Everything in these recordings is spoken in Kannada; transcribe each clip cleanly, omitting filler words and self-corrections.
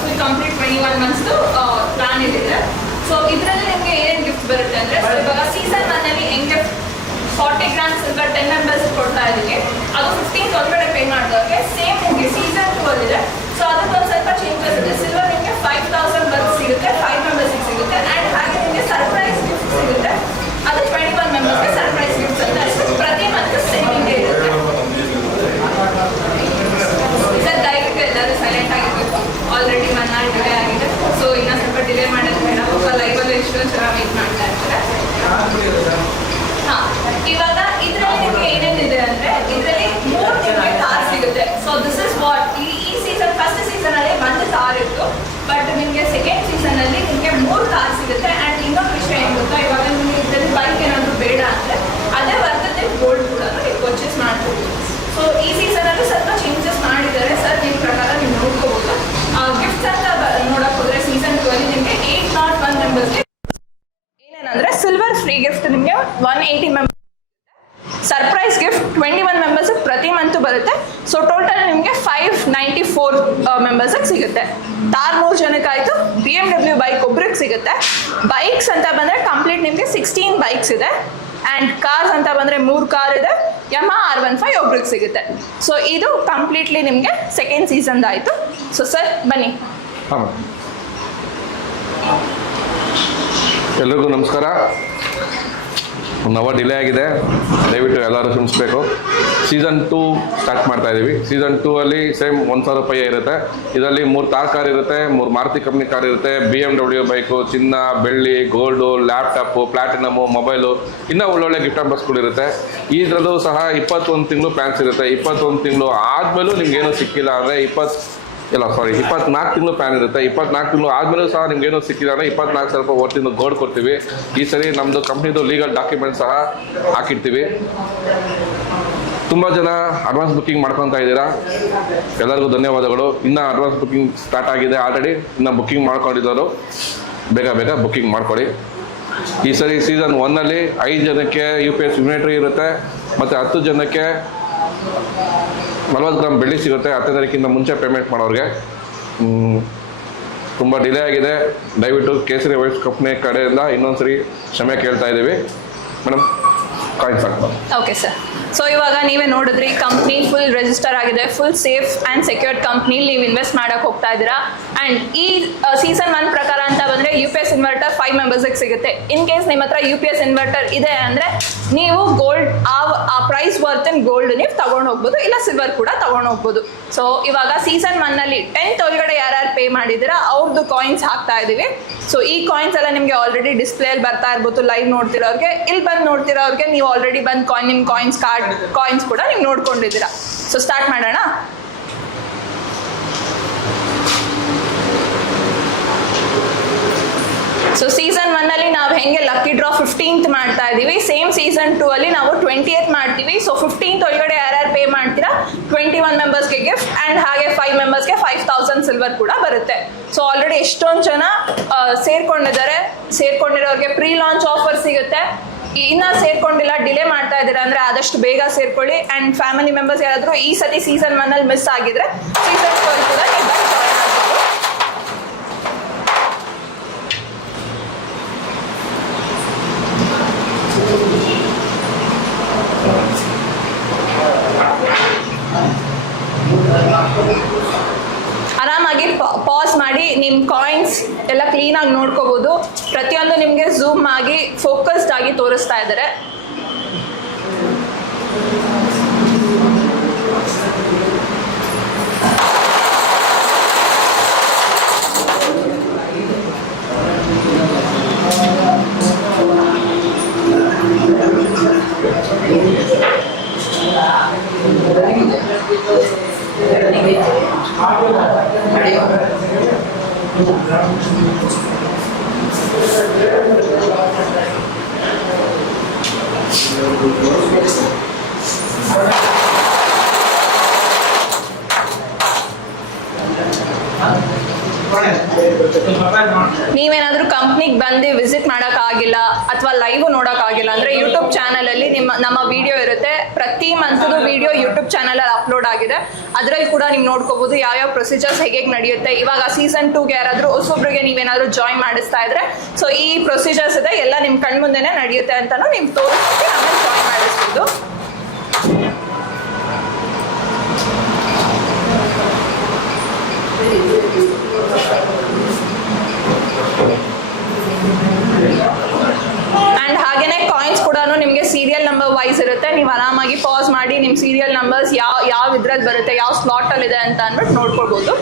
ಫುಲ್ ಕಂಪ್ಲೀಟ್ 21 months ಪ್ಲಾನ್ ಇದೆ. ಸೊ ಇದರಲ್ಲಿ ನಿಮಗೆ ಏನೇನು ಗಿಫ್ಟ್ ಬರುತ್ತೆ ಅಂದರೆ, ಸೊ ಇವಾಗ ಸೀಸನ್ 1 ಅಲ್ಲಿ ಹೆಂಗೆ 40 grams ಸಿಲ್ವರ್ 10 members ಕೊಡ್ತಾ ಇದ್ದೀವಿ, ಅದು 15th ಒಳಗಡೆ ಪೇ ಮಾಡಿದವ್ರಿಗೆ ಸೇಮ್ ನಿಮಗೆ ಸೀಸನ್ 2 ಅಲ್ಲಿದೆ. ಸೊ ಅದಕ್ಕೊಂದು ಸ್ವಲ್ಪ ಚೇಂಜಸ್ ಇದೆ. ಸಿಲ್ವರ್ ನಿಮಗೆ 5000 ಬರ್ತ್ ಸಿಗುತ್ತೆ, 5 members ಸಿಗುತ್ತೆ. ಆ್ಯಂಡ್ ಹಾಗೆ ನಿಮಗೆ ಸರ್ಪ್ರೈಸ್ ಗಿಫ್ಟ್ ಸಿಗುತ್ತೆ, ಅದು 21 members ಸರ್ಪ್ರೈಸ್ ಗಿಫ್ಟ್ಸ್ ಅಂತ ಪ್ರತಿ ಮಂತ್ ಸೇವಿಂಗ್ ಇರುತ್ತೆ. ಸರ್ ದಯವಿಟ್ಟು ಎಲ್ಲರೂ ಸೈಲೆಂಟ್ ಆಗಿರಬೇಕು. ಆಲ್ರೆಡಿ 1 hour ಡಿಲೇ ಆಗಿದೆ. ಸೊ ಇನ್ನೂ ಸ್ವಲ್ಪ ಡಿಲೇ ಮಾಡೋದು ಬೇಡ. ಲೈವಲ್ಲಿ ಎಷ್ಟೊಂದು ಜನ ವೇಟ್ ಮಾಡ್ತಾ ಇರ್ತಾರೆ. ಇವಾಗ ಇದರಲ್ಲಿ ನಿಮಗೆ ಏನೇನಿದೆ ಅಂದರೆ, ಇದರಲ್ಲಿ 3 ನಿಮಗೆ ಕಾರ್ ಸಿಗುತ್ತೆ. ಸೊ ದಿಸ್ ಇಸ್ ವಾಟ್ ಈ ಸೀಸನ್ ಫಸ್ಟ್ ಸೀಸನಲ್ಲಿ 1 ಕಾರ್ ಇತ್ತು, ಬಟ್ ನಿಮಗೆ ಸೆಕೆಂಡ್ ಸೀಸನಲ್ಲಿ ನಿಮಗೆ 3 ಕಾರ್ ಸಿಗುತ್ತೆ. ಆ್ಯಂಡ್ ಇನ್ನೊಂದು ವಿಷಯ ಏನು ಗೊತ್ತಾ, ಇವಾಗ ನಿಮಗೆ ಇದರಲ್ಲಿ ಬೈಕ್ ಏನಾದರೂ ಬೇಡ ಅಂದರೆ ಅದೇ ಬರ್ತದೆ ಗೋಲ್ಡ್ ಕೂಡ ನೀವು ಪರ್ಚೇಸ್ ಮಾಡ್ಬೋದು. ಸೊ ಈ ಸೀಸನಲ್ಲಿ ಸ್ವಲ್ಪ ಚೇಂಜಸ್ ಮಾಡಿದ್ದಾರೆ ಸರ್, ನಿಮ್ಮ ಪ್ರಕಾರ ನೀವು ನೋಡ್ಕೋಬೋದು. ಗಿಫ್ಟ್ಸ್ ಅಂತ ನೋಡೋಕೆ ಹೋದರೆ ಸೀಸನ್ 2 ಅಲ್ಲಿ ನಿಮಗೆ 801 members ಏನೇನಂದರೆ ಸಿಲ್ವರ್ ಫ್ರೀ ಗಿಫ್ಟ್ ನಿಮಗೆ 180 members, ಸರ್ಪ್ರೈಸ್ ಗಿಫ್ಟ್ 21 members ಪ್ರತಿ ಮಂತು ಬರುತ್ತೆ. ಸೊ ಟೋಟಲ್ ನಿಮಗೆ 594 members ಸಿಗುತ್ತೆ. ತಾರ್ 3 ಜನಕ್ಕಾಯಿತು, BMW ಬೈಕ್ ಒಬ್ರಿಗೆ ಸಿಗುತ್ತೆ. ಬೈಕ್ಸ್ ಅಂತ ಬಂದರೆ ಕಂಪ್ಲೀಟ್ ನಿಮಗೆ 16 ಬೈಕ್ಸ್ ಇದೆ. ಆ್ಯಂಡ್ ಕಾರ್ಸ್ ಅಂತ ಬಂದರೆ 3 ಕಾರ್ ಇದೆ. ಯಮಹಾ R15 ಒಬ್ರಿಗೆ ಸಿಗುತ್ತೆ. ಸೊ ಇದು ಕಂಪ್ಲೀಟ್ಲಿ ನಿಮಗೆ ಸೆಕೆಂಡ್ ಸೀಸನ್ದಾಯಿತು. ಸೊ ಸರ್ ಬನ್ನಿ. ಎಲ್ರಿಗೂ ನಮಸ್ಕಾರ. ನಾವು ಡಿಲೇ ಆಗಿದೆ, ದಯವಿಟ್ಟು ಎಲ್ಲರೂ ಕ್ಷಮಿಸಬೇಕು. ಸೀಸನ್ 2 ಸ್ಟಾರ್ಟ್ ಮಾಡ್ತಾ ಇದ್ದೀವಿ. ಸೀಸನ್ 2 ಅಲ್ಲಿ ಸೇಮ್ 1000 ರೂಪಾಯಿ ಇರುತ್ತೆ. ಇದರಲ್ಲಿ 3 ಕಾರ್ ಇರುತ್ತೆ, 3 ಮಾರುತಿ ಕಂಪ್ನಿ ಕಾರ್ ಇರುತ್ತೆ, BMW ಬೈಕು, ಚಿನ್ನ, ಬೆಳ್ಳಿ, ಗೋಲ್ಡು, ಲ್ಯಾಪ್ಟಾಪು, ಪ್ಲಾಟಿನಮು, ಮೊಬೈಲು, ಇನ್ನೂ ಒಳ್ಳೊಳ್ಳೆ ಗಿಫ್ಟ್ ಹಬ್ಬಸ್ಗಳಿರುತ್ತೆ. ಇದರಲ್ಲೂ ಸಹ 21 ತಿಂಗಳು ಪ್ಲ್ಯಾನ್ಸ್ ಇರುತ್ತೆ. 21 ತಿಂಗಳು ಆದಮೇಲೂ ನಿಮ್ಗೇನು ಸಿಕ್ಕಿಲ್ಲ ಅಂದರೆ 24 ತಿಂಗಳು ಪ್ಲಾನ್ ಇರುತ್ತೆ. 24 ತಿಂಗಳು ಆದಮೇಲೂ ಸಹ ನಿಮ್ಗೇನು ಸಿಕ್ಕಿಲ್ಲ ಅಂದರೆ 24,000 ರೂಪಾಯಿ ಹೊರತಿಂದು ಗೋಲ್ಡ್ ಕೊಡ್ತೀವಿ. ಈ ಸರಿ ನಮ್ಮದು ಕಂಪ್ನಿದು ಲೀಗಲ್ ಡಾಕ್ಯುಮೆಂಟ್ ಸಹ ಹಾಕಿರ್ತೀವಿ. ತುಂಬ ಜನ ಅಡ್ವಾನ್ಸ್ ಬುಕ್ಕಿಂಗ್ ಮಾಡ್ಕೊತಾ ಇದ್ದೀರಾ, ಎಲ್ಲರಿಗೂ ಧನ್ಯವಾದಗಳು. ಇನ್ನೂ ಅಡ್ವಾನ್ಸ್ ಬುಕ್ಕಿಂಗ್ ಸ್ಟಾರ್ಟ್ ಆಗಿದೆ ಆಲ್ರೆಡಿ. ಇನ್ನು ಬುಕ್ಕಿಂಗ್ ಮಾಡ್ಕೊಂಡಿದ್ದವರು ಬೇಗ ಬುಕ್ಕಿಂಗ್ ಮಾಡ್ಕೊಳ್ಳಿ. ಈ ಸರಿ ಸೀಸನ್ 1 ಅಲ್ಲಿ 5 ಜನಕ್ಕೆ UPS ಯುನಿಟ್ರಿ ಇರುತ್ತೆ, ಮತ್ತು 10 ಜನಕ್ಕೆ 40 ಗ್ರಾಮ್ ಬೆಳ್ಳಿ ಸಿಗುತ್ತೆ. 10ನೇ ತಾರೀಕಿಂದ ಮುಂಚೆ ಪೇಮೆಂಟ್ ಮಾಡೋರಿಗೆ. ತುಂಬ ಡಿಲೇ ಆಗಿದೆ, ದಯವಿಟ್ಟು ಕೇಸರಿ ವೈಫ್ಸ್ ಕಂಪ್ನಿ ಕಡೆಯಿಂದ ಇನ್ನೊಂದ್ಸರಿ ಕ್ಷಮೆ ಕೇಳ್ತಾ ಇದ್ದೀವಿ ಮೇಡಮ್. ಕಾಯಿನ್ಸ್ ಆಗ್ತದೆ. Okay sir. ಸೊ ಇವಾಗ ನೀವೇ ನೋಡಿದ್ರಿ, ಕಂಪ್ನಿ ಫುಲ್ ರಿಜಿಸ್ಟರ್ ಆಗಿದೆ, ಫುಲ್ ಸೇಫ್ ಆ್ಯಂಡ್ ಸೆಕ್ಯೂರ್ಡ್ ಕಂಪ್ನಿಲಿ ನೀವು ಇನ್ವೆಸ್ಟ್ ಮಾಡೋಕ್ಕೆ ಹೋಗ್ತಾ ಇದ್ದೀರಾ. ಆ್ಯಂಡ್ ಈ ಸೀಸನ್ 1 ಪ್ರಕಾರ ಅಂತ ಬಂದರೆ UPS ಇನ್ವರ್ಟರ್ 5 members ಸಿಗುತ್ತೆ. ಇನ್ ಕೇಸ್ ನಿಮ್ಮ ಹತ್ರ UPS ಇನ್ವರ್ಟರ್ ಇದೆ ಅಂದರೆ ನೀವು ಗೋಲ್ಡ್ ಆ ಪ್ರೈಸ್ ವರ್ತಿನ ಗೋಲ್ಡ್ ನೀವು ತೊಗೊಂಡು ಹೋಗ್ಬೋದು, ಇಲ್ಲ ಸಿಲ್ವರ್ ಕೂಡ ತೊಗೊಂಡು ಹೋಗ್ಬೋದು. ಸೊ ಇವಾಗ ಸೀಸನ್ 1 ಅಲ್ಲಿ 10th ಒಳಗಡೆ ಯಾರ್ಯಾರು ಪೇ ಮಾಡಿದ್ದೀರಾ ಅವ್ರದ್ದು ಕಾಯಿನ್ಸ್ ಹಾಕ್ತಾ ಇದ್ದೀವಿ. ಸೊ ಈ ಕಾಯಿನ್ಸ್ ಎಲ್ಲ ನಿಮಗೆ ಆಲ್ರೆಡಿ ಡಿಸ್ಪ್ಲೇಯಲ್ಲಿ ಬರ್ತಾ ಇರ್ಬೋದು. ಲೈವ್ ನೋಡ್ತಿರೋರಿಗೆ, ಇಲ್ಲಿ ಬಂದು ನೋಡ್ತಿರೋರಿಗೆ ನೀವು ಆಲ್ರೆಡಿ ಬಂದು ನಿಮ್ಮ ಕಾಯಿನ್ಸ್ ಕೂಡ ನೀವು ನೋಡ್ಕೊಂಡಿದ್ದೀರಾ. ಸೊ ಸ್ಟಾರ್ಟ್ ಮಾಡೋಣ. ಸೊ ಸೀಸನ್ 1 ಅಲ್ಲಿ ನಾವು ಹೆಂಗೆ ಲಕ್ಕಿ ಡ್ರಾ 15th ಮಾಡ್ತಾ ಇದ್ದೀವಿ, ಸೇಮ್ ಸೀಸನ್ 2 ಅಲ್ಲಿ ನಾವು 20th ಮಾಡ್ತೀವಿ. ಸೊ 15th ಒಳಗಡೆ ಯಾರ್ಯಾರು ಪೇ ಮಾಡ್ತೀರಾ 21 members ಗಿಫ್ಟ್, ಆ್ಯಂಡ್ ಹಾಗೆ 5 members 5,000 ಸಿಲ್ವರ್ ಕೂಡ ಬರುತ್ತೆ. ಸೊ ಆಲ್ರೆಡಿ ಎಷ್ಟೊಂದು ಜನ ಸೇರ್ಕೊಂಡಿರೋರಿಗೆ ಪ್ರೀ ಲಾಂಚ್ ಆಫರ್ ಸಿಗುತ್ತೆ. ಇನ್ನೂ ಸೇರ್ಕೊಂಡಿಲ್ಲ, ಡಿಲೇ ಮಾಡ್ತಾ ಇದ್ದೀರಾ ಅಂದರೆ ಆದಷ್ಟು ಬೇಗ ಸೇರ್ಕೊಳ್ಳಿ. ಆ್ಯಂಡ್ ಫ್ಯಾಮಿಲಿ ಮೆಂಬರ್ಸ್ ಯಾರಾದರೂ ಈ ಸತಿ ಸೀಸನ್ 1 ಅಲ್ಲಿ ಮಿಸ್ ಆಗಿದ್ರೆ ಸೀಸನ್ 2 ಅಲ್ಲಿ ಕೂಡ ನೀವು ಬಂದು ಜಾಯ್ನ್ ಆಗ್ಬೋದು. ಆರಾಮಾಗಿ ಪಾಸ್ ಮಾಡಿ ನಿಮ್ಮ ಕಾಯಿನ್ಸ್ ಎಲ್ಲ ಕ್ಲೀನಾಗಿ ನೋಡ್ಕೋಬೋದು. ಪ್ರತಿಯೊಂದು ನಿಮಗೆ ಝೂಮ್ ಆಗಿ ಫೋಕಸ್ಡ್ ಆಗಿ ತೋರಿಸ್ತಾ ಇದ್ದಾರೆ. ನೀವೇನಾದ್ರೂ ಕಂಪ್ನಿಗೆ ಬಂದು ವಿಸಿಟ್ ಮಾಡೋಕ್ಕಾಗಿಲ್ಲ ಅಥವಾ ಲೈವ್ ನೋಡೋಕ್ಕಾಗಿಲ್ಲ ಅಂದರೆ ಯೂಟ್ಯೂಬ್ ಚಾನಲಲ್ಲಿ ನಮ್ಮ ವಿಡಿಯೋ ಇರುತ್ತೆ, ಪ್ರತಿ ಮಂತ್ದು ವಿಡಿಯೋ ಯೂಟ್ಯೂಬ್ ಚಾನಲಲ್ಲಿ ಅಪ್ಲೋಡ್ ಆಗಿದೆ. ಅದರಲ್ಲಿ ಕೂಡ ನೀವು ನೋಡ್ಕೋಬಹುದು ಯಾವ್ಯಾವ ಪ್ರೊಸೀಜರ್ಸ್ ಹೇಗೆ ನಡೆಯುತ್ತೆ. ಇವಾಗ ಸೀಸನ್ 2ಗೆ ಯಾರಾದರೂ ಹೊಸೊಬ್ರಿಗೆ ನೀವೇನಾದರೂ ಜಾಯಿನ್ ಮಾಡಿಸ್ತಾ ಇದ್ರೆ ಸೊ ಈ ಪ್ರೊಸೀಜರ್ಸ್ ಇದೆ ಎಲ್ಲ ನಿಮ್ಮ ಕಣ್ಮುಂದೆನೇ ನಡೆಯುತ್ತೆ ಅಂತಲೂ ನೀವು ತೋರಿಸ್ಬಿಟ್ಟು ಆಮೇಲೆ ಜಾಯಿನ್ ಮಾಡಿಸ್ಬೋದು. ಆ್ಯಂಡ್ ಹಾಗೆಯೇ ಕಾಯಿನ್ಸ್ ಕೂಡ ನಿಮಗೆ ಸೀರಿಯಲ್ ನಂಬರ್ ವೈಸ್ ಇರುತ್ತೆ. ನೀವು ಆರಾಮಾಗಿ ಪಾಸ್ ಮಾಡಿ ನಿಮ್ಮ ಸೀರಿಯಲ್ ನಂಬರ್ಸ್ ಯಾವ ಇದ್ರಲ್ಲಿ ಬರುತ್ತೆ, ಯಾವ ಸ್ಲಾಟಲ್ಲಿ ಇದೆ ಅಂತ ಅಂದ್ಬಿಟ್ಟು ನೋಡ್ಕೊಳ್ಬೋದು.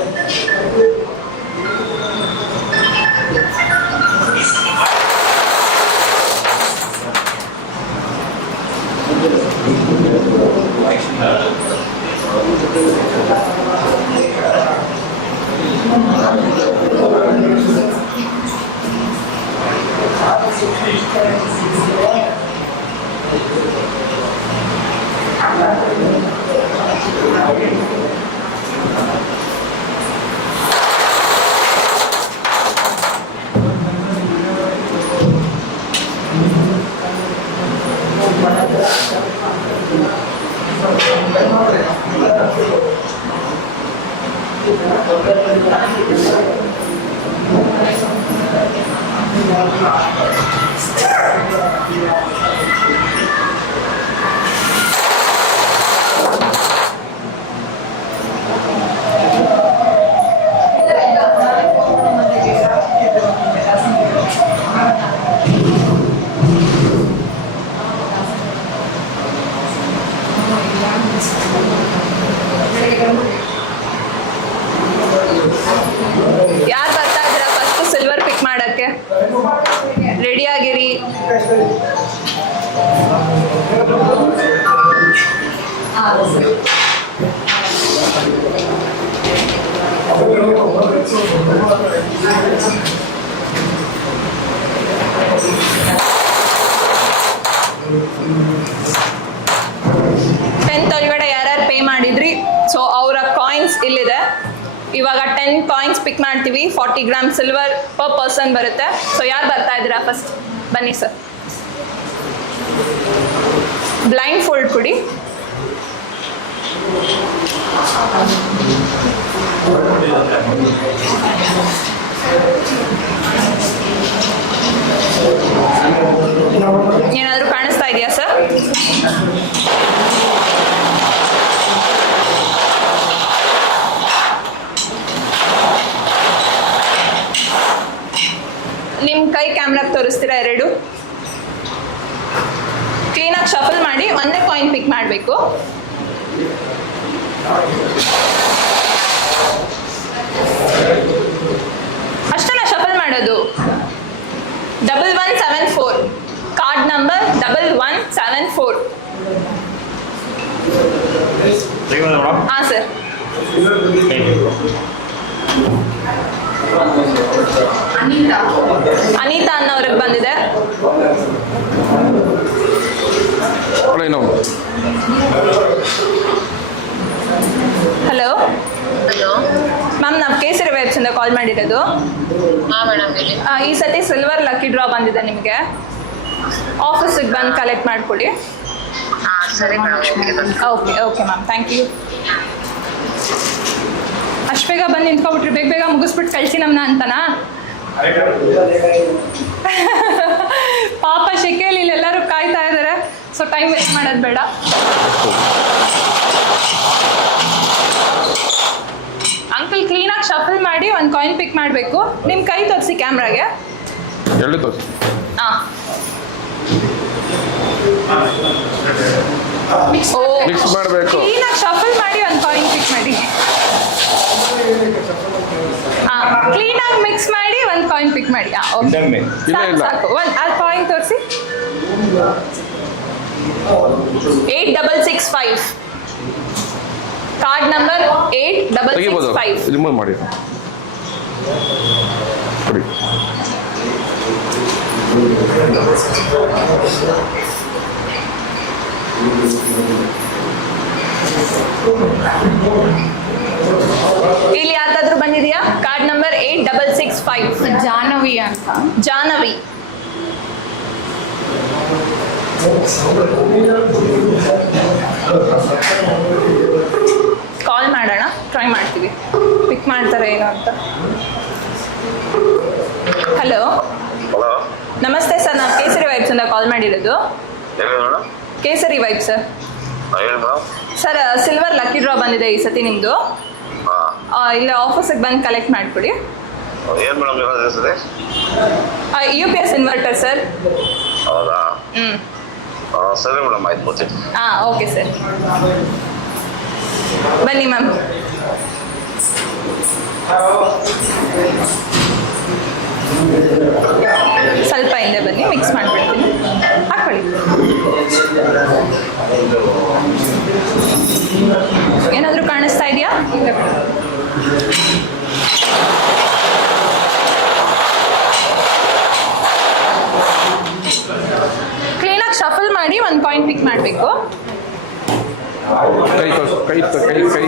ಯಾರು ಬರ್ತಾ ಇದ್ದೀರಾ ಫಸ್ಟ್ ಸಿಲ್ವರ್ ಪಿಕ್ ಮಾಡಕ್ಕೆ? ರೆಡಿ ಆಗಿರಿ. ಒಳಗಡೆ ಯಾರ್ಯಾರು ಪೇ ಮಾಡಿದ್ರಿ ಸೊ ಅವರ ಕಾಯಿನ್ಸ್ ಇಲ್ಲಿದೆ. ಇವಾಗ 10 ಕಾಯಿನ್ಸ್ ಪಿಕ್ ಮಾಡ್ತೀವಿ. 40 ಗ್ರಾಮ್ ಸಿಲ್ವರ್ ಪರ್ ಪರ್ಸನ್ ಬರುತ್ತೆ. ಸೊ ಯಾರು ಬರ್ತಾ ಇದ್ದೀರಾ ಫಸ್ಟ್ ಬನ್ನಿ ಸರ್. ಬ್ಲೈಂಡ್ ಫೋಲ್ಡ್ ಕೊಡಿ. ಏನಾದರೂ ಕಾಣಿಸ್ತಾ ಇದೆಯಾ ಸರ್? ನಿಮ್ಮ ಕೈ ಕ್ಯಾಮ್ರಾಗೆ ತೋರಿಸ್ತೀರಾ? ಎರಡು ಕ್ಲೀನಾಗಿ ಶಫಲ್ ಮಾಡಿ ಒಂದೇ ಕಾಯಿನ್ ಪಿಕ್ ಮಾಡಬೇಕು. ಅಷ್ಟನ್ನ ಶಫಲ್ ಮಾಡೋದು. 1174 ಕಾರ್ಡ್ ನಂಬರ್ 1174. ಹಾಂ ಸರ್. ಅನಿತಾ ಅನ್ನೋರಿಗೆ ಬಂದಿದೆ. ಹಲೋ ಹಲೋ ಮ್ಯಾಮ್, ನಾವು ಕೇಸರಿ ವೆಬ್ಸ್ ಇಂದ ಕಾಲ್ ಮಾಡಿರೋದು. ಹಾಂ ಮೇಡಮ್ ಹೇಳಿ. ಈ ಸತಿ ಸಿಲ್ವರ್ ಲಕ್ಕಿ ಡ್ರಾ ಬಂದಿದೆ ನಿಮಗೆ. ಆಫೀಸಿಗೆ ಬಂದು ಕಲೆಕ್ಟ್ ಮಾಡಿಕೊಡಿ. ಹಾಂ ಸರಿ madam. Okay okay ma'am, thank you. ಅಷ್ಟು ಬೇಗ ಬಂದು ನಿಂತ್ಕೊಬಿಟ್ರಿ, ಬೇಗ ಬೇಗ ಮುಗಿಸ್ಬಿಟ್ಟು ಕಳಿಸಿ ನಮ್ಮನ್ನ ಅಂತನಾ? ಪಾಪ ಶೆಕೆಯಲ್ಲಿ ಇಲ್ಲೆಲ್ಲರೂ ಕಾಯ್ತಾ ಇದ್ದಾರೆ. ಸೊ ಟೈಮ್ ವೇಸ್ಟ್ ಮಾಡೋದು ಬೇಡ. ಅಂಕಲ್ ಕ್ಲೀನಾಗಿ ಶಫಲ್ ಮಾಡಿ ಒಂದು ಕಾಯಿನ್ ಪಿಕ್ ಮಾಡಬೇಕು. ನಿಮ್ಮ ಕೈ ತೋರಿಸಿ ಕ್ಯಾಮ್ರಾಗೆ. ಎರಡು ತೋರಿಸಿ. ಹಾಂ, ಮಿಕ್ಸ್ ಮಾಡಬೇಕು. ಕ್ಲೀನಾಗಿ ಶಫಲ್ ಮಾಡಿ ಒಂದು ಕಾಯಿನ್ ಪಿಕ್ ಮಾಡಿ. ಹಾಂ, ಕ್ಲೀನಾಗಿ ಮಿಕ್ಸ್ ಮಾಡಿ ಒಂದು ಕಾಯಿನ್ ಪಿಕ್ ಮಾಡಿ. ಹಾಂ, ಓಕೆ ಸಾಕು. ಒಂದು ಆ ಕಾಯಿನ್ ತೋರಿಸಿ. 8665 ಕಾರ್ಡ್ ನಂಬರ್ 8665. ರಿಮೂವ್ ಮಾಡಿ ಕೊಡಿ. ಇಲ್ಲಿ ಯಾವ್ದಾದ್ರು ಬಂದಿದೆಯಾ? Card number 8665. ಜಾಹ್ನವಿ ಅಂತ. ಕಾಲ್ ಮಾಡೋಣ, ಟ್ರೈ ಮಾಡ್ತೀವಿ, ಪಿಕ್ ಮಾಡ್ತಾರೆ ಏನೋ ಅಂತ. ಹಲೋ, ಹಲೋ, ನಮಸ್ತೆ ಸರ್, ನಾವು ಕೇಸರಿ ವೈಬ್ಸಿಂದ ಕಾಲ್ ಮಾಡಿರೋದು. ಹೇಳಿ ಮೇಡಮ್. ಕೇಸರಿ ವೈಬ್ ಸರ್. ಹೇಳಿ madam. Sir, silver lucky draw ಬಂದಿದೆ ಈ ಸತಿ ನಿಮ್ಮದು. ಹಾಂ, ಇಲ್ಲ ಆಫೀಸಿಗೆ ಬಂದು ಕಲೆಕ್ಟ್ ಮಾಡಿಕೊಡಿ. ಏನು ಮೇಡಮ್ ಇರೋದು ಹೆಸರು? UPS inverter sir. ಹೌದಾ? ಹ್ಞೂ. ಸರಿ ಮೇಡಮ್, ಆಯ್ತು ಬರ್ತೀನಿ. ಓಕೆ ಸರ್, ಬನ್ನಿ ಮ್ಯಾಮ್. ಸ್ವಲ್ಪ ಹಿಂದೆ ಬನ್ನಿ, ಮಿಕ್ಸ್ ಮಾಡಿಬಿಡ್ತೀನಿ, ಹಾಕೊಳ್ಳಿ. ಏನಾದರೂ ಕಾಣಿಸ್ತಾ ಇದೆಯಾ? ಕ್ಲೀನಾಗಿ ಶಫಲ್ ಮಾಡಿ ಒಂದು ಪಾಯಿಂಟ್ ಪಿಕ್ ಮಾಡಬೇಕು. ಕೈ ಕೈ ಕೈ ಕೈ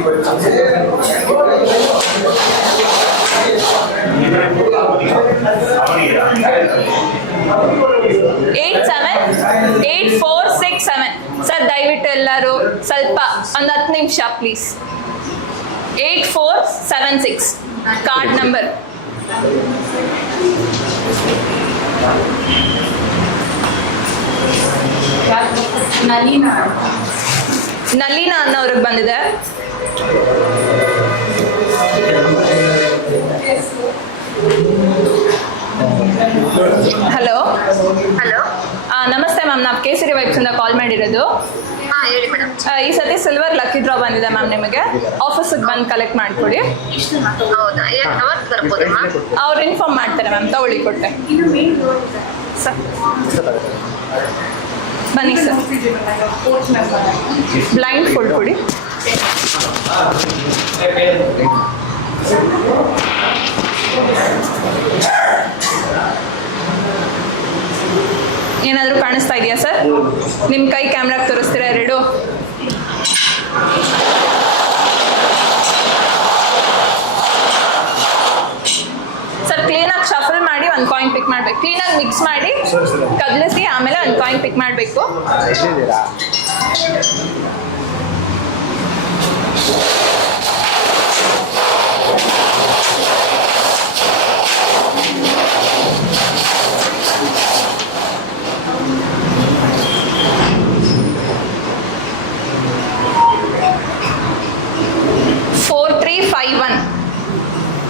878467. ಸರ್, ದಯವಿಟ್ಟು ಎಲ್ಲರೂ ಸ್ವಲ್ಪ ಒಂದು 10 ನಿಮಿಷ ಪ್ಲೀಸ್. 8476 card number. ನಲೀನಾ ಅನ್ನೋರಿಗೆ ಬಂದಿದೆ. ಹಲೋ. ಹಲೋ. ನಮಸ್ತೆ ಮ್ಯಾಮ್, ನಾವು ಕೇಸರಿ ವೈಬ್ಸಿಂದ ಕಾಲ್ ಮಾಡಿರೋದು. ಹಾಂ, ಹೇಳಿ ಮೇಡಮ್. ಈ ಸತಿ ಸಿಲ್ವರ್ ಲಕ್ಕಿ ಡ್ರಾ ಬಂದಿದೆ ಮ್ಯಾಮ್, ನಿಮಗೆ ಆಫೀಸಿಗೆ ಬಂದು ಕಲೆಕ್ಟ್ ಮಾಡಿಕೊಡಿ. ಹೌದಾ? ಯಾವತ್ತು ಬರ್ಬೋದಮ್ಮ? ಅವ್ರು ಇನ್ಫಾರ್ಮ್ ಮಾಡ್ತಾರೆ ಮ್ಯಾಮ್, ತಗೊಳ್ಳಿ ಕೊಟ್ಟೆ ಸರ್. ಬನ್ನಿ ಸರ್, ಬ್ಲೈಂಡ್ ಫುಲ್ ಕೊಡಿ. ಏನಾದರೂ ಕಾಣಿಸ್ತಾ ಇದೆಯಾ ಸರ್? ನಿಮ್ಮ ಕೈ ಕ್ಯಾಮ್ರಾಗೆ ತೋರಿಸ್ತೀರಾ ಎರಡು? ಸರ್, ಕ್ಲೀನಾಗಿ ಶಫಲ್ ಮಾಡಿ ಒಂದು ಕಾಯಿನ್ ಪಿಕ್ ಮಾಡಬೇಕು. ಕ್ಲೀನಾಗಿ ಮಿಕ್ಸ್ ಮಾಡಿ ಕದಲಿಸಿ ಆಮೇಲೆ ಒಂದು ಕಾಯಿನ್ ಪಿಕ್ ಮಾಡಬೇಕು.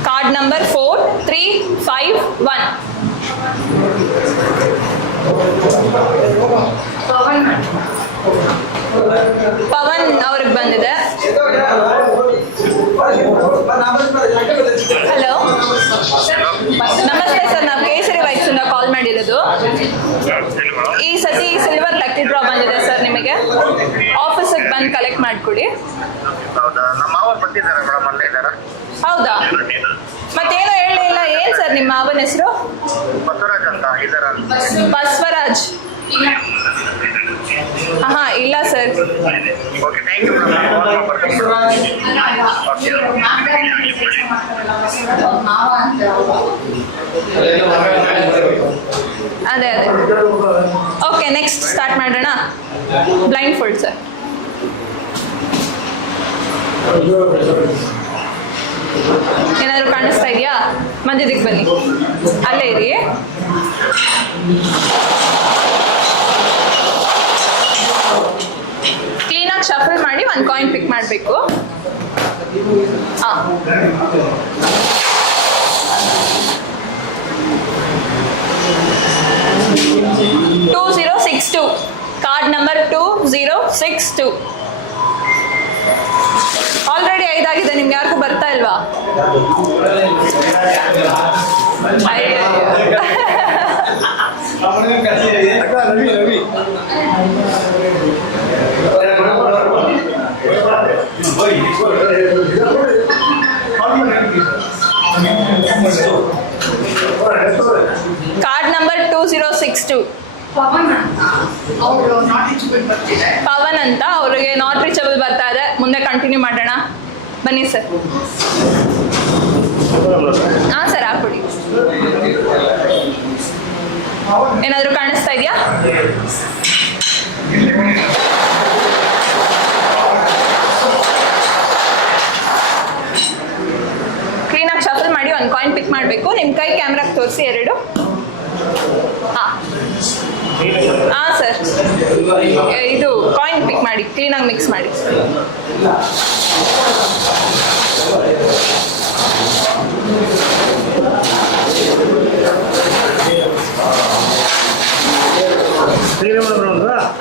Card number 4351. ಪವನ್ ಅವ್ರಿಗೆ ಬಂದಿದೆ. ಹಲೋ, ನಮಸ್ತೆ ಸರ್, ನಾವು ಕೇಸರಿ ವೈಬ್ಸಿಂದ ಕಾಲ್ ಮಾಡಿರೋದು. ಈ ಸತಿ ಸಿಲ್ವರ್ ಲಕ್ಕಿ ಡ್ರಾ ಬಂದಿದೆ ಸರ್, ನಿಮಗೆ ಆಫೀಸಿಗೆ ಬಂದು ಕಲೆಕ್ಟ್ ಮಾಡಿಕೊಡಿ. ಹೌದಾ? ನಮ್ಮ ಮಾವ ಬಂದಿದ್ದಾರೆ ಮೇಡಮ್, ಅಲ್ಲೇ ಇದ್ದಾರಾ? ಹೌದಾ? ಮತ್ತೇನು ಹೇಳಲಿಲ್ಲ. ಏನು ಸರ್ ನಿಮ್ಮ ಮಾವನ ಹೆಸರು? ಬಸವರಾಜ್ ಅಂತ ಇದ್ದಾರಾ? ಬಸವರಾಜ್? ಹಾಂ, ಇಲ್ಲ sir. Okay, thank you madam. ಅದೇ ಓಕೆ, ನೆಕ್ಸ್ಟ್ ಸ್ಟಾರ್ಟ್ ಮಾಡೋಣ. Blindfold sir. ಏನಾದರೂ ಕಾಣಿಸ್ತಾ ಇದೆಯಾ? ಮಧ್ಯದಕ್ಕೆ ಬನ್ನಿ, ಅಲ್ಲೇ ಇರಿ. ಕ್ಲೀನಾಗಿ ಶಫಲ್ ಮಾಡಿ ಒಂದು ಕಾಯಿನ್ ಪಿಕ್ ಮಾಡಬೇಕು. 2062. Card number 2062. ಆಲ್ರೆಡಿ 5 ಆಗಿದೆ, ನಿಮ್ಗೆ ಯಾರಿಗೂ ಬರ್ತಾ ಇಲ್ವಾ? Card number 2062. ಪವನ್ ಅಂತ ಅವ್ರಿಗೆ ನಾಟ್ ರೀಚಬಲ್ ಬರ್ತಾ ಇದೆ. ಮುಂದೆ ಕಂಟಿನ್ಯೂ ಮಾಡೋಣ, ಬನ್ನಿ ಸರ್. ಹಾಂ ಸರ್, ಹಾಕ್ಕೊಡಿ. ಏನಾದರೂ ಕಾಣಿಸ್ತಾ ಇದೆಯಾ? ಒಂದು ಕಾಯಿನ್ ಪಿಕ್ ಮಾಡಬೇಕು. ನಿಮ್ಮ ಕೈ ಕ್ಯಾಮ್ರಾಗೆ ತೋರಿಸಿ ಎರಡು. ಹಾಂ ಸರ್, ಇದು ಕಾಯಿನ್ ಪಿಕ್ ಮಾಡಿ, ಕ್ಲೀನಾಗಿ ಮಿಕ್ಸ್ ಮಾಡಿ.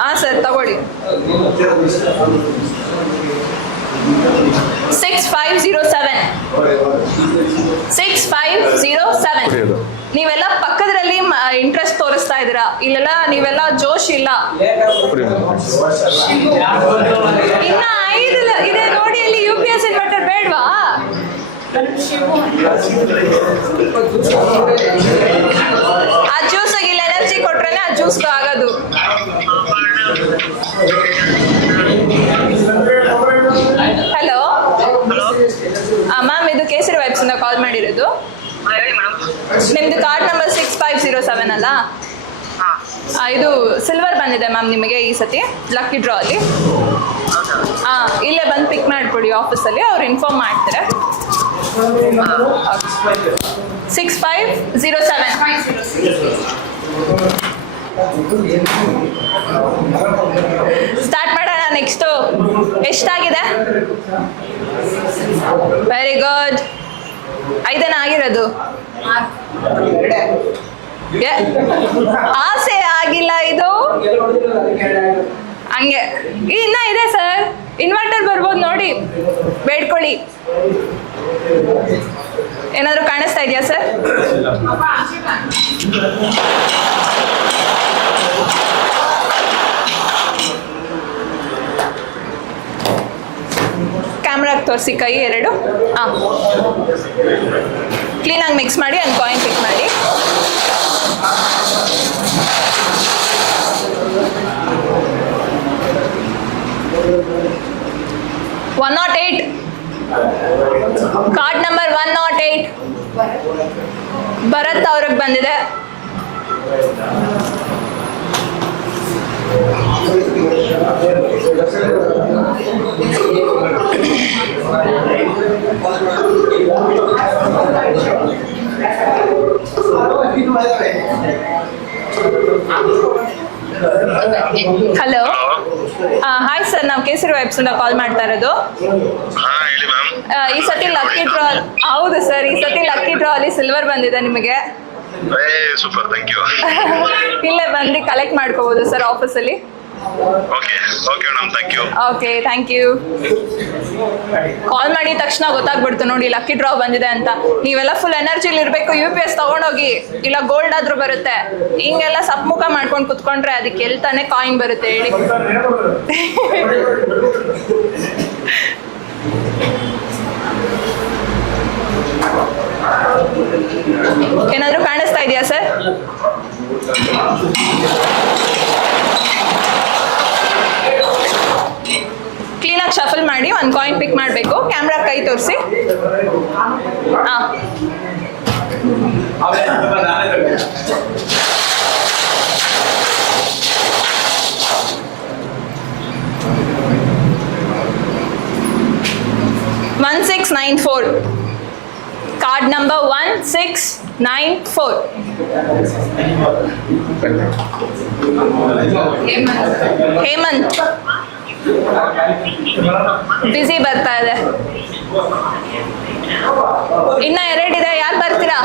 ಹಾಂ ಸರ್, ತಗೊಳ್ಳಿ. 6507 6507. ನೀವೆಲ್ಲ ಪಕ್ಕದ್ರಲ್ಲಿ ಇಂಟ್ರೆಸ್ಟ್ ತೋರಿಸ್ತಾ ಇದ್ದೀರಾ, ಇಲ್ಲೆಲ್ಲ ನೀವೆಲ್ಲ ಜೋಶ್ ಇಲ್ಲ. ಇನ್ನ 5 ಇದೆ ನೋಡಿ, ಅಲ್ಲಿ UPS ಇನ್ವರ್ಟರ್ ಬೇಡವಾ? ಆ ಜ್ಯೂಸಿಗೆ ಇಲ್ಲಿ ಎನರ್ಜಿ ಕೊಟ್ರೆ ಆ ಜ್ಯೂಸ್ ಆಗೋದು. ಹಲೋ ಮ್ಯಾಮ್, ಇದು ಕೇಸರಿ ವೈಬ್ಸ್ ಇಂದ ಕಾಲ್ ಮಾಡಿರೋದು. ನಿಮ್ದು ಕಾರ್ಡ್ ನಂಬರ್ 6507 ಅಲ್ಲ? ಇದು ಸಿಲ್ವರ್ ಬಂದಿದೆ ಮ್ಯಾಮ್ ನಿಮಗೆ ಈ ಸತಿ ಲಕ್ಕಿ ಡ್ರಾ ಅಲ್ಲಿ. ಇಲ್ಲೇ ಬಂದು ಪಿಕ್ ಮಾಡಿಕೊಡಿ ಆಫೀಸಲ್ಲಿ, ಅವ್ರು ಇನ್ಫಾರ್ಮ್ ಮಾಡ್ತಾರೆ. 6507. ಸ್ಟಾರ್ಟ್ ಮಾಡೋಣ. ನೆಕ್ಸ್ಟು ಎಷ್ಟಾಗಿದೆ? Very good. 5 ಆಗಿರೋದು. ಆಸೆ ಆಗಿಲ್ಲ ಇದು ಹಂಗೆ. ಇನ್ನ ಇದೆ ಸರ್, ಇನ್ವರ್ಟರ್ ಬರ್ಬೋದು ನೋಡಿ, ಬೇಡ್ಕೊಳ್ಳಿ. ಏನಾದರೂ ಕಾಣಿಸ್ತಾ ಇದೆಯಾ ಸರ್? ಕ್ಯಾಮ್ರಾಗೆ ತೋರಿಸಿ ಕೈ ಎರಡು. ಕ್ಲೀನಾಗಿ ಮಿಕ್ಸ್ ಮಾಡಿ ಒಂದು ಕಾಯಿನ್ ಪಿಕ್ ಮಾಡಿ. ಒನ್ 108. ಕಾರ್ಡ್ ನಂಬರ್ 108 ಭರತ್ ಅವ್ರಿಗೆ ಬಂದಿದೆ. ಹಲೋ, ಹಾಯ್ ಸರ್, ನಾವು ಕೇಸರಿ ವೈಬ್ಸ್ ಇಂದ ಕಾಲ್ ಮಾಡ್ತಾ ಇರೋದು. ಈ ಸತಿ ಲಕ್ಕಿ ಡ್ರಾ. ಹೌದು ಸರ್, ಈ ಸತಿ ಲಕ್ಕಿ ಡ್ರಾ ಅಲ್ಲಿ ಸಿಲ್ವರ್ ಬಂದಿದೆ ನಿಮಗೆ. Super, thank you. ಇಲ್ಲೇ ಬಂದು ಕಲೆಕ್ಟ್ ಮಾಡ್ಕೋಬಹುದು ಸರ್ ಆಫೀಸಲ್ಲಿ. Okay madam, thank you. Okay, thank you. Call ಮಾಡಿದ ತಕ್ಷಣ ಗೊತ್ತಾಗ್ಬಿಡ್ತು ನೋಡಿ ಲಕ್ಕಿ ಡ್ರಾ ಬಂದಿದೆ ಅಂತ. ನೀವೆಲ್ಲ ಫುಲ್ ಎನರ್ಜಿಲಿ ಇರಬೇಕು. UPS ತಗೊಂಡೋಗಿ, ಇಲ್ಲ ಗೋಲ್ಡ್ ಆದ್ರೂ ಬರುತ್ತೆ. ಹಿಂಗೆಲ್ಲ ಸಪ್ಮುಖ ಮಾಡ್ಕೊಂಡು ಕುತ್ಕೊಂಡ್ರೆ ಅದಕ್ಕೆ ಎಲ್ಲಿ ತಾನೇ ಕಾಯಿನ್ ಬರುತ್ತೆ ಹೇಳಿ? ಏನಾದರೂ ಕಾಣಿಸ್ತಾ ಇದೆಯಾ ಸರ್? ಕ್ಲೀನಾಗಿ ಶಫಲ್ ಮಾಡಿ ಒಂದು ಕಾಯಿನ್ ಪಿಕ್ ಮಾಡಬೇಕು. ಕ್ಯಾಮ್ರಾ ಕೈ ತೋರಿಸಿ. ಹಾಂ, 1694. Card number 1694. ಹೇಮಂತ್. ಬಿಸಿ ಬರ್ತಾ ಇದೆ. ಇನ್ನ 2 ಇದೆ, ಯಾರು ಬರ್ತೀರಾ?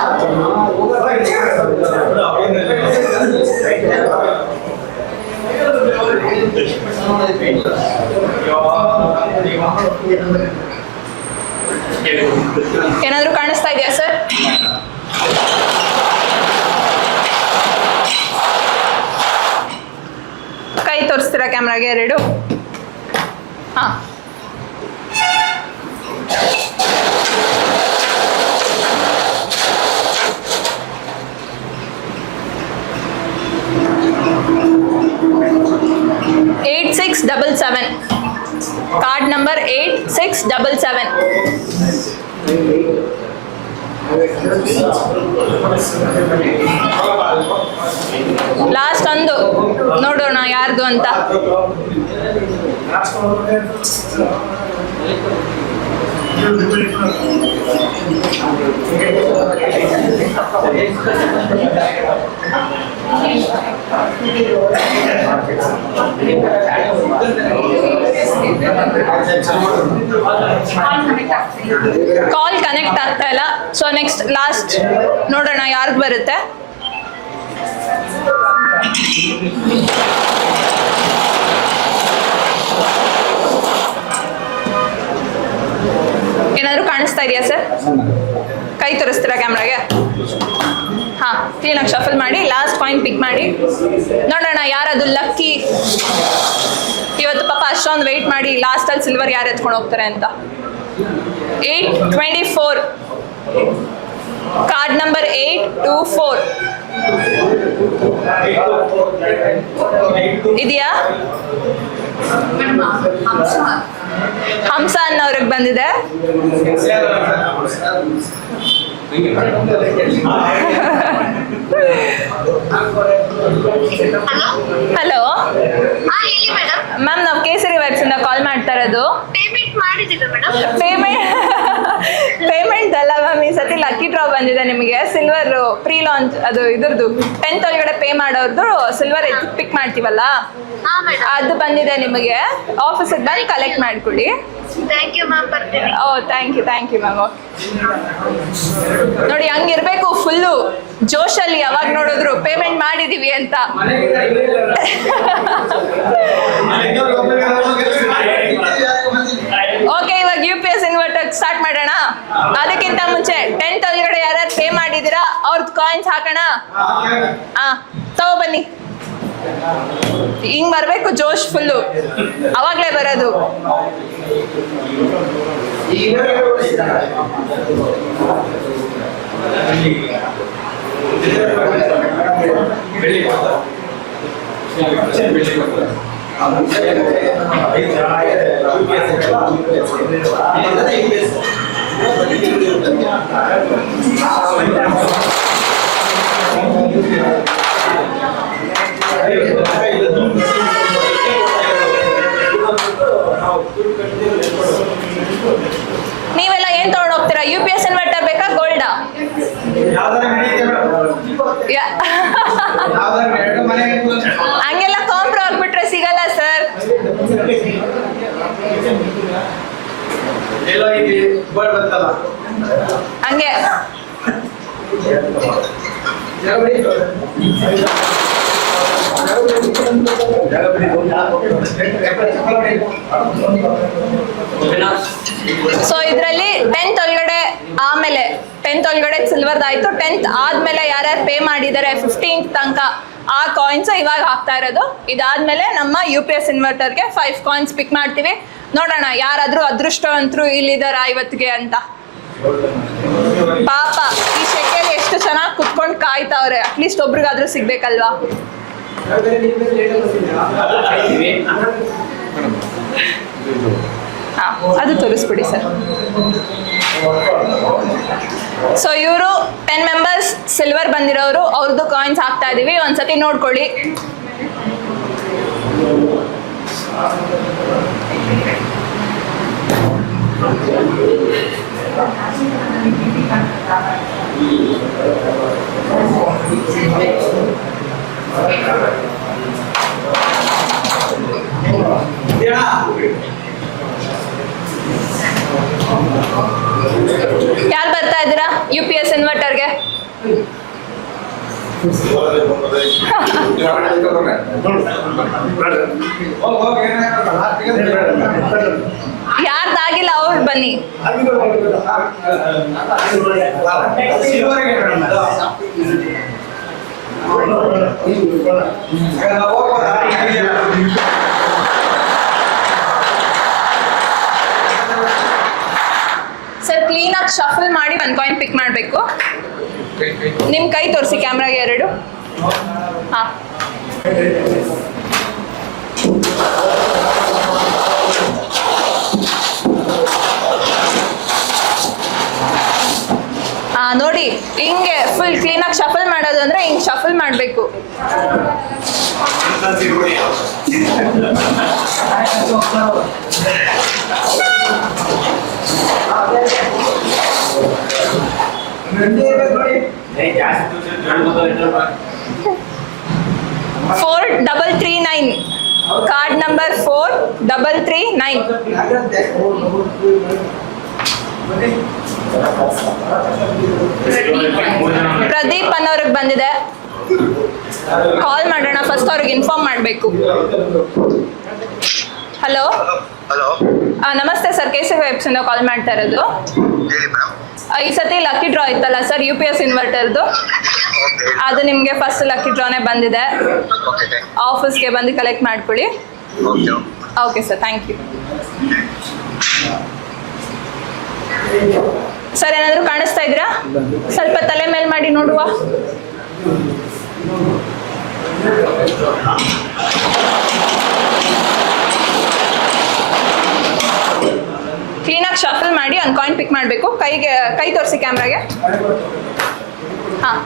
ಏನಾದರೂ ಕಾಣಿಸ್ತಾ ಇದೆಯಾ ಸರ್? ಕೈ ತೋರಿಸ್ತೀರಾ ಕ್ಯಾಮ್ರಾಗೆ ಎರಡು? ಹಾಂ, $8677. Card number 8677. ಲಾಸ್ಟ್ ಒಂದು ನೋಡೋಣ ಯಾರ್ದು ಅಂತ. ಕಾಲ್ ಕನೆಕ್ಟ್ ಆಗ್ತಾ ಇಲ್ಲ. ಸೊ ನೆಕ್ಸ್ಟ್ ಲಾಸ್ಟ್ ನೋಡೋಣ ಯಾರ್ದು ಬರುತ್ತೆ. ಏನಾದರೂ ಕಾಣಿಸ್ತಾ ಇದೆಯಾ ಸರ್? ಕೈ ತೋರಿಸ್ತೀರಾ ಕ್ಯಾಮ್ರಾಗೆ? ಹಾಂ, ಕ್ಲೀನಾಗಿ ಶಫಲ್ ಮಾಡಿ ಲಾಸ್ಟ್ ಕಾಯಿನ್ ಪಿಕ್ ಮಾಡಿ ನೋಡೋಣ ಯಾರದು ಲಕ್ಕಿ. ಇವತ್ತು ಪಾಪ ಅಷ್ಟೊಂದು ವೆಯ್ಟ್ ಮಾಡಿ ಲಾಸ್ಟಲ್ಲಿ ಸಿಲ್ವರ್ ಯಾರು ಎತ್ಕೊಂಡು ಹೋಗ್ತಾರೆ ಅಂತ. 824 ಕಾರ್ಡ್ ನಂಬರ್ 824 ಇದೆಯಾ? ಹಂಸ ಅನ್ನೋರಿಗೆ ಬಂದಿದೆ. ಹಲೋ ಹೇಳಿ ಮೇಡಮ್. ಮ್ಯಾಮ್, ನಾವು ಕೇಸರಿ ವೈಬ್ಸ್ ಇಂದ ಕಾಲ್ ಮಾಡ್ತಾ ಇರೋದು. ಪೇಮೆಂಟ್ ಮಾಡಿದ್ದೀವಿ ಮೇಡಮ್. ಪೇಮೆಂಟ್ ಅಲ್ಲ ಮ್ಯಾಮ್, ಈ ಸತಿ ಲಕ್ಕಿ ಡ್ರಾ ಬಂದಿದೆ ನಿಮಗೆ. ಸಿಲ್ವರ್ ಪ್ರೀ ಲಾಂಚ್ ಅದು ಇದ್ರದ್ದು 10th ಒಳಗಡೆ ಪೇ ಮಾಡೋದು ಸಿಲ್ವರ್ ಪಿಕ್ ಮಾಡ್ತೀವಲ್ಲ, ಹಾ ಮೇಡಮ್. ಅದು ಬಂದಿದೆ ನಿಮಗೆ. ಆಫೀಸಿಗೆ ಬಂದು ಕಲೆಕ್ಟ್ ಮಾಡಿಕೊಡಿ. ಥ್ಯಾಂಕ್ ಯು ಮ್ಯಾಮ್, ಬರ್ತೀನಿ. ಓ ಥ್ಯಾಂಕ್ ಯು ಮ್ಯಾಮ್. ಓಕೆ ನೋಡಿ, ಹಂಗಿರ್ಬೇಕು ಫುಲ್ಲು ಜೋಶಲ್ಲಿ, ಯಾವಾಗ ನೋಡಿದ್ರು ಪೇಮೆಂಟ್ ಮಾಡಿದೀವಿ ಅಂತ. ಓಕೆ, ಇವಾಗ UPS ಇನ್ವರ್ಟರ್ ಸ್ಟಾರ್ಟ್ ಮಾಡೋಣ. ಅದಕ್ಕಿಂತ ಮುಂಚೆ 10th ಒಳಗಡೆ ಯಾರ್ಯಾರು ಪೇ ಮಾಡಿದ್ದೀರಾ ಅವ್ರದ್ದು ಕಾಯಿನ್ಸ್ ಹಾಕೋಣ. ತಗೋ ಬನ್ನಿ. ಹಿಂಗ್ ಬರ್ಬೇಕು ಜೋಶ್ ಫುಲ್ಲು, ಅವಾಗ್ಲೇ ಬರೋದು. ನೀವೆಲ್ಲ ಏನ್ ತಗೊಂಡು ಹೋಗ್ತೀರಾ? UPS ಇನ್ವರ್ಟರ್ ಬೇಕಾ, ಗೋಲ್ಡಾ? ಹಂಗೆಲ್ಲ ಕಾಂಪ್ರೋ ಆಗ್ಬಿಟ್ರೆ ಸಿಗಲ್ಲ ಸರ್. ಹಂಗೆ ಸೊ ಇದರಲ್ಲಿ 10th ಒಳಗಡೆ, ಆಮೇಲೆ 10th ಒಳಗಡೆ ಸಿಲ್ವರ್ದಾಯ್ತು. 10th ಆದ್ಮೇಲೆ ಯಾರ್ಯಾರು ಪೇ ಮಾಡಿದ್ದಾರೆ 15th ತನಕ ಆ ಕಾಯಿನ್ಸ್ ಇವಾಗ ಹಾಕ್ತಾ ಇರೋದು. ಇದಾದ್ಮೇಲೆ ನಮ್ಮ UPS ಇನ್ವರ್ಟರ್ಗೆ 5 ಕಾಯಿನ್ಸ್ ಪಿಕ್ ಮಾಡ್ತೀವಿ. ನೋಡೋಣ ಯಾರಾದ್ರೂ ಅದೃಷ್ಟವಂತರು ಇಲ್ಲಿದಾರ ಇವತ್ತಿಗೆ ಅಂತ. ಪಾಪ ಈ ಶೆಕೆಯಲ್ಲಿ ಎಷ್ಟು ಚೆನ್ನಾಗಿ ಕುತ್ಕೊಂಡು ಕಾಯ್ತಾವ್ರೆ. ಅಟ್ಲೀಸ್ಟ್ ಒಬ್ರಿಗಾದ್ರೂ ಸಿಗ್ಬೇಕಲ್ವಾ? ಅದು ತೋರಿಸ್ಬಿಡಿ ಸರ್. ಸೊ ಇವರು 10 ಮೆಂಬರ್ಸ್ ಸಿಲ್ವರ್ ಬಂದಿರೋರು, ಅವ್ರದ್ದು ಕಾಯಿನ್ಸ್ ಹಾಕ್ತಾ ಇದೀವಿ. ಒಂದ್ಸತಿ ನೋಡ್ಕೊಳ್ಳಿ. ಯಾರು ಬರ್ತಾ ಇದ್ದೀರಾ UPS ಇನ್ವರ್ಟರ್ಗೆ? ಯಾರ್ದಾಗಿಲ್ಲ ಅವ್ರು ಬನ್ನಿ. ಸರ್ ಕ್ಲೀನಾಗಿ ಶಫಲ್ ಮಾಡಿ 1 ಕಾಯಿನ್ ಪಿಕ್ ಮಾಡಬೇಕು. ನಿಮ್ಮ ಕೈ ತೋರಿಸಿ ಕ್ಯಾಮ್ರಾಗೆ 2. ಹಾಂ, ನೋಡಿ ಹಿಂಗೆ ಫುಲ್ ಕ್ಲೀನಾಗಿ ಶಫಲ್ ಮಾಡೋದು ಅಂದರೆ ಹಿಂಗೆ ಶಫಲ್ ಮಾಡಬೇಕು. Four double 39 card number 4339. Pradeep ಅನ್ನೋರಿಗೆ ಬಂದಿದೆ, ಕಾಲ್ ಮಾಡೋಣ. ಫಸ್ಟ್ ಅವ್ರಿಗೆ ಇನ್ಫಾರ್ಮ್ ಮಾಡಬೇಕು. ಹಲೋ, ಹಲೋ ನಮಸ್ತೆ ಸರ್, ಕೇಸರಿ ವೆಬ್ಸ್ ಇಂದ ಕಾಲ್ ಮಾಡ್ತಾ ಇರೋದು. ಹೇಳಿ ಮೇಡಮ್. ಈ ಸತಿ ಲಕ್ಕಿ ಡ್ರಾ ಇತ್ತಲ್ಲ ಸರ್, UPS ಇನ್ವರ್ಟರ್ದು, ಅದು ನಿಮಗೆ ಫಸ್ಟ್ ಲಕ್ಕಿ ಡ್ರಾನೇ ಬಂದಿದೆ. ಆಫೀಸ್ಗೆ ಬಂದು ಕಲೆಕ್ಟ್ ಮಾಡ್ಕೊಳ್ಳಿ. Okay sir, thank you. Sir, ಏನಾದರೂ ಕಾಣಿಸ್ತಾ ಇದ್ದೀರಾ? ಸ್ವಲ್ಪ ತಲೆ ಮೇಲೆ ಮಾಡಿ ನೋಡುವ. ಕ್ಲೀನಾಗಿ ಶಫಲ್ ಮಾಡಿ ಒಂದು ಕಾಯಿನ್ ಪಿಕ್ ಮಾಡಬೇಕು. ಕೈ ತೋರಿಸಿ ಕ್ಯಾಮ್ರಾಗೆ. ಹಾಂ,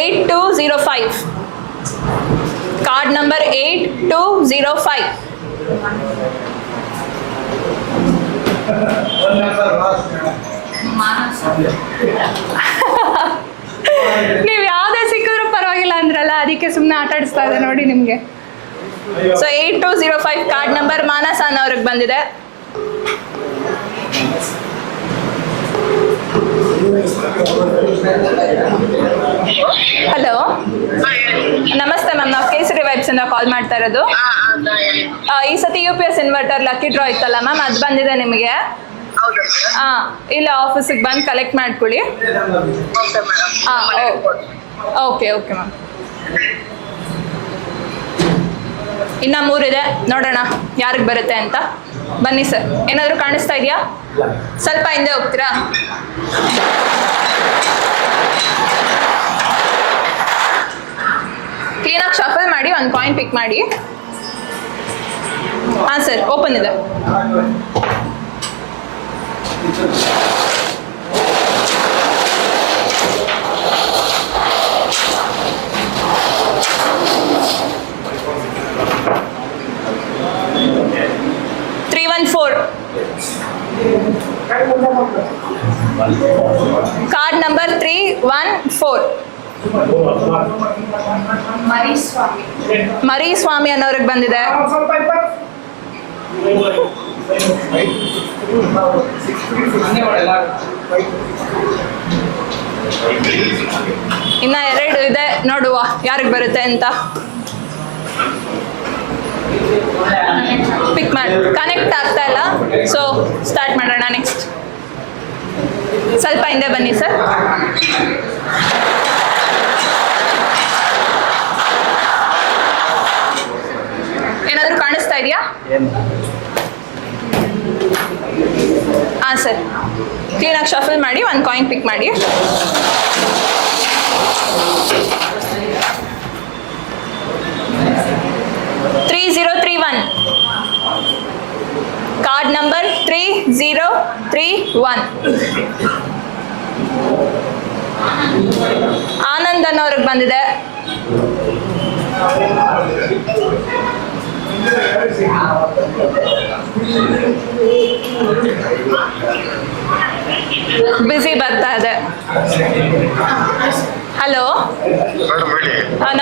$8205. Card number 8205. ನೀವು ಯಾವುದೇ ಸಿಕ್ಕಿದ್ರು ಪರವಾಗಿಲ್ಲ ಅಂದ್ರಲ್ಲ, ಅದಕ್ಕೆ ಸುಮ್ಮನೆ ಆಟ ಆಡಿಸ್ತಾ ಇದೆ ನೋಡಿ ನಿಮಗೆ. ಸೊ 8205 ಕಾರ್ಡ್ ನಂಬರ್ ಮಾನಸ ಅನ್ನೋರಿಗೆ ಬಂದಿದೆ. ಹಲೋ, ನಮಸ್ತೆ ಮ್ಯಾಮ್, ನಾವು ಕೇಸರಿ ವೆಬ್ಸ್ ಇಂದ ಕಾಲ್ ಮಾಡ್ತಾ ಇರೋದು. ಈ ಸತಿ UPS ಇನ್ವರ್ಟರ್ ಲಕ್ಕಿ ಡ್ರಾ ಇತ್ತಲ್ಲ ಮ್ಯಾಮ್, ಅದು ಬಂದಿದೆ ನಿಮಗೆ. ಇಲ್ಲ, ಆಫೀಸಿಗೆ ಬಂದು ಕಲೆಕ್ಟ್ ಮಾಡ್ಕೊಳ್ಳಿ. Okay okay ma'am. ಇನ್ನ 3 ಇದೆ, ನೋಡೋಣ ಯಾರಿಗೆ ಬರುತ್ತೆ ಅಂತ. ಬನ್ನಿ ಸರ್. ಏನಾದರೂ ಕಾಣಿಸ್ತಾ ಇದೆಯಾ? ಸ್ವಲ್ಪ ಹಿಂದೆ ಹೋಗ್ತೀರಾ? ಕ್ಲೀನಾಗಿ ಶಫಲ್ ಮಾಡಿ ಒಂದು ಕಾಯಿನ್ ಪಿಕ್ ಮಾಡಿ. ಹಾಂ ಸರ್, ಓಪನ್ ಇದೆ. Card number 314. ಮರಿ ಸ್ವಾಮಿ ಅನ್ನೋರಿಗೆ ಬಂದಿದೆ. ಇನ್ನ 2 ಇದೆ, ನೋಡುವ ಯಾರಿಗೆ ಬರುತ್ತೆ ಅಂತ. ಪಿಕ್ ಮಾಡಿ. ಕನೆಕ್ಟ್ ಆಗ್ತಾ ಇಲ್ಲ, ಸೊ ಸ್ಟಾರ್ಟ್ ಮಾಡೋಣ. ನೆಕ್ಸ್ಟ್ ಸ್ವಲ್ಪ ಹಿಂದೆ ಬನ್ನಿ ಸರ್. ಏನಾದರೂ ಕಾಣಿಸ್ತಾ ಇದೆಯಾ? ಹಾಂ ಸರ್, ಕ್ಲೀನಾಗಿ ಶಫಲ್ ಮಾಡಿ ಒಂದು ಕಾಯಿನ್ ಪಿಕ್ ಮಾಡಿ. Card number 3031. ಆನಂದ್ ಅನ್ನೋರಿಗೆ ಬಂದಿದೆ. ಬಿಸಿ ಬರ್ತಾ ಇದೆ. ಹಲೋ,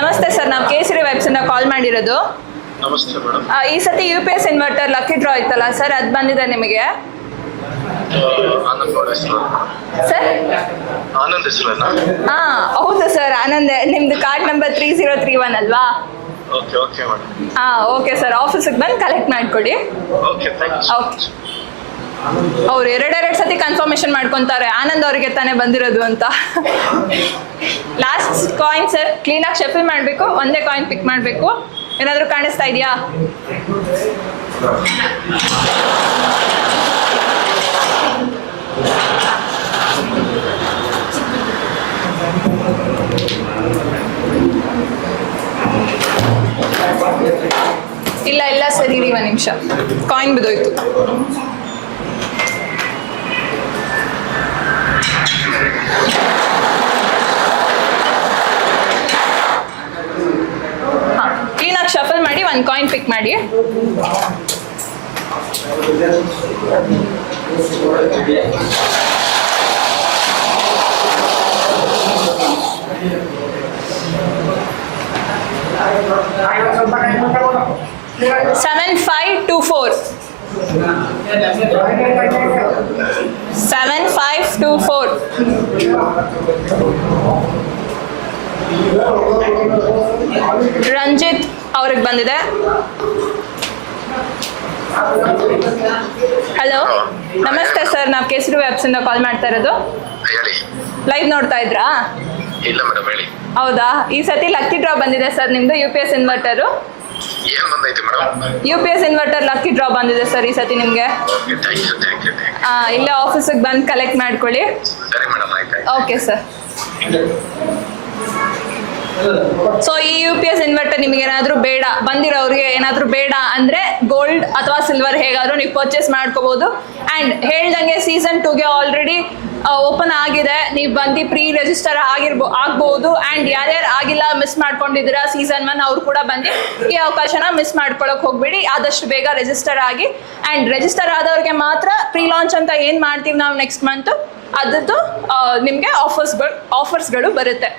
ನಮಸ್ತೆ ಸರ್, ನಾವು ಕೇಸರಿ ವೆಬ್ಸ್ ಇಂದ ಕಾಲ್ ಮಾಡಿರೋದು. ನಮಸ್ತೆ ಮೇಡಮ್. ಈ ಸತಿ UPS ಇನ್ವರ್ಟರ್ ಲಕ್ಕಿ ಡ್ರಾ ಇತ್ತಲ್ಲ ಸರ್, ಅದು ಬಂದಿದೆ ನಿಮಗೆ. ಸರ್, ಆನಂದ್ ಹೆಸರನ್ನ? ಹಾಂ ಹೌದು ಸರ್, ಆನಂದ್. ನಿಮ್ದು ಕಾರ್ಡ್ ನಂಬರ್ 3031 ಅಲ್ವಾ? Okay okay madam. ಹಾಂ ಓಕೆ ಸರ್, ಆಫೀಸಿಗೆ ಬಂದು ಕಲೆಕ್ಟ್ ಮಾಡಿಕೊಡಿ. Okay, thank you. ಓಕೆ. ಅವ್ರು 2 ಸತಿ ಕನ್ಫರ್ಮೇಶನ್ ಮಾಡ್ಕೊತಾರೆ, ಆನಂದ್ ಅವರಿಗೆ ತಾನೇ ಬಂದಿರೋದು ಅಂತ. ಲಾಸ್ಟ್ ಕಾಯಿನ್ ಸರ್, ಕ್ಲೀನಾಗಿ ಶಫಲ್ ಮಾಡಬೇಕು. ಒಂದೇ ಕಾಯಿನ್ ಪಿಕ್ ಮಾಡಬೇಕು. ಏನಾದರೂ ಕಾಣಿಸ್ತಾ ಇದೆಯಾ? ಇಲ್ಲ ಸರ್, ಇರಿ 1 ನಿಮಿಷ. ಕಾಯಿನ್ ಬಿದ್ದೋಯ್ತು. ಒಂದು ಕಾಯಿನ್ ಪಿಕ್ ಮಾಡಿ. Seven five two four. 7524. Ranjit ಅವ್ರಿಗೆ ಬಂದಿದೆ. ಹಲೋ, ನಮಸ್ತೆ ಸರ್, ನಾವು ಕೇಸರಿ ವೆಬ್ಸಿಂದ ಕಾಲ್ ಮಾಡ್ತಾ ಇರೋದು. ಹೇಳಿ. ಲೈವ್ ನೋಡ್ತಾ ಇದ್ರಾ? ಇಲ್ಲ ಮೇಡಮ್, ಹೇಳಿ. ಹೌದಾ? ಈ ಸತಿ ಲಕ್ಕಿ ಡ್ರಾ ಬಂದಿದೆ ಸರ್ ನಿಮ್ದು UPS ಇನ್ವರ್ಟರು. ಏನ್ ಬಂದೈತಿ madam? UPS inverter lucky draw ಬಂದಿದೆ ಸರ್ ಈ ಸತಿ ನಿಮಗೆ. Thank you. ಇಲ್ಲೇ ಆಫೀಸಿಗೆ ಬಂದು ಕಲೆಕ್ಟ್ ಮಾಡ್ಕೊಳ್ಳಿ. ಸರಿ ಮೇಡಮ್, ಆಯ್ತು. Okay sir. ಸೊ ಈ UPS ಇನ್ವರ್ಟರ್ ನಿಮಗೆ ಏನಾದರೂ ಬೇಡ, ಬಂದಿರೋರಿಗೆ ಏನಾದರೂ ಬೇಡ ಅಂದರೆ ಗೋಲ್ಡ್ ಅಥವಾ ಸಿಲ್ವರ್ ಹೇಗಾದರೂ ನೀವು ಪರ್ಚೇಸ್ ಮಾಡ್ಕೋಬೋದು. ಆ್ಯಂಡ್ ಹೇಳ್ದಂಗೆ ಸೀಸನ್ 2ಗೆ ಆಲ್ರೆಡಿ ಓಪನ್ ಆಗಿದೆ. ನೀವು ಬಂದು ಪ್ರೀ ರಿಜಿಸ್ಟರ್ ಆಗ್ಬೋದು. ಆ್ಯಂಡ್ ಯಾರ್ಯಾರು ಆಗಿಲ್ಲ, ಮಿಸ್ ಮಾಡ್ಕೊಂಡಿದ್ದೀರಾ ಸೀಸನ್ 1, ಅವ್ರು ಕೂಡ ಬಂದು ಈ ಅವಕಾಶನ ಮಿಸ್ ಮಾಡ್ಕೊಳಕ್ಕೆ ಹೋಗ್ಬೇಡಿ. ಆದಷ್ಟು ಬೇಗ ರಿಜಿಸ್ಟರ್ ಆಗಿ. ಆ್ಯಂಡ್ ರಿಜಿಸ್ಟರ್ ಆದವ್ರಿಗೆ ಮಾತ್ರ ಪ್ರೀ ಲಾಂಚ್ ಅಂತ ಏನು ಮಾಡ್ತೀವಿ ನಾವು ನೆಕ್ಸ್ಟ್ ಮಂತು, ಅದ್ರದ್ದು ನಿಮಗೆ ಆಫರ್ಸ್ಗಳು ಬರುತ್ತೆ.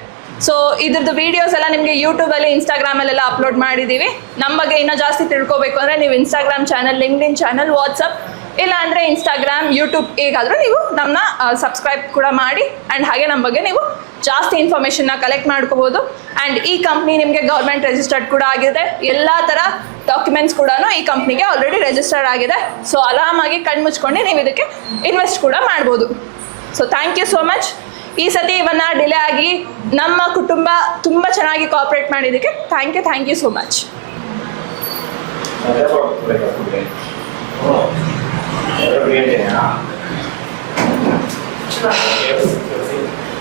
ಸೊ ಇದ್ರದ್ದು ವೀಡಿಯೋಸ್ ಎಲ್ಲ ನಿಮಗೆ ಯೂಟ್ಯೂಬಲ್ಲಿ, ಇನ್ಸ್ಟಾಗ್ರಾಮಲ್ಲೆಲ್ಲ ಅಪ್ಲೋಡ್ ಮಾಡಿದ್ದೀವಿ. ನಮ್ಮ ಬಗ್ಗೆ ಇನ್ನೂ ಜಾಸ್ತಿ ತಿಳ್ಕೊಬೇಕು ಅಂದರೆ ನೀವು Instagram channel, LinkedIn channel, WhatsApp, ಇಲ್ಲ ಅಂದರೆ ಇನ್ಸ್ಟಾಗ್ರಾಮ್, ಯೂಟ್ಯೂಬ್ ಹೇಗಾದರೂ ನೀವು ನಮ್ಮನ್ನ ಸಬ್ಸ್ಕ್ರೈಬ್ ಕೂಡ ಮಾಡಿ. ಆ್ಯಂಡ್ ಹಾಗೆ ನಮ್ಮ ಬಗ್ಗೆ ನೀವು ಜಾಸ್ತಿ ಇನ್ಫಾರ್ಮೇಷನ್ನ ಕಲೆಕ್ಟ್ ಮಾಡ್ಕೋಬೋದು. ಆ್ಯಂಡ್ ಈ ಕಂಪ್ನಿ ನಿಮಗೆ ಗೌರ್ಮೆಂಟ್ ರಿಜಿಸ್ಟರ್ಡ್ ಕೂಡ ಆಗಿದೆ. ಎಲ್ಲ ಥರ ಡಾಕ್ಯುಮೆಂಟ್ಸ್ ಕೂಡ ಈ ಕಂಪ್ನಿಗೆ ಆಲ್ರೆಡಿ ರಿಜಿಸ್ಟರ್ಡ್ ಆಗಿದೆ. ಸೊ ಆರಾಮಾಗಿ ಕಣ್ಮುಚ್ಕೊಂಡು ನೀವು ಇದಕ್ಕೆ ಇನ್ವೆಸ್ಟ್ ಕೂಡ ಮಾಡ್ಬೋದು. So thank you so much. ಈ ಸತಿ ಇವನ್ನ ಡಿಲೇ ಆಗಿ ನಮ್ಮ ಕುಟುಂಬ ತುಂಬ ಚೆನ್ನಾಗಿ ಕೋಆಪ್ರೇಟ್ ಮಾಡಿದ್ದಕ್ಕೆ thank you so much. Oh,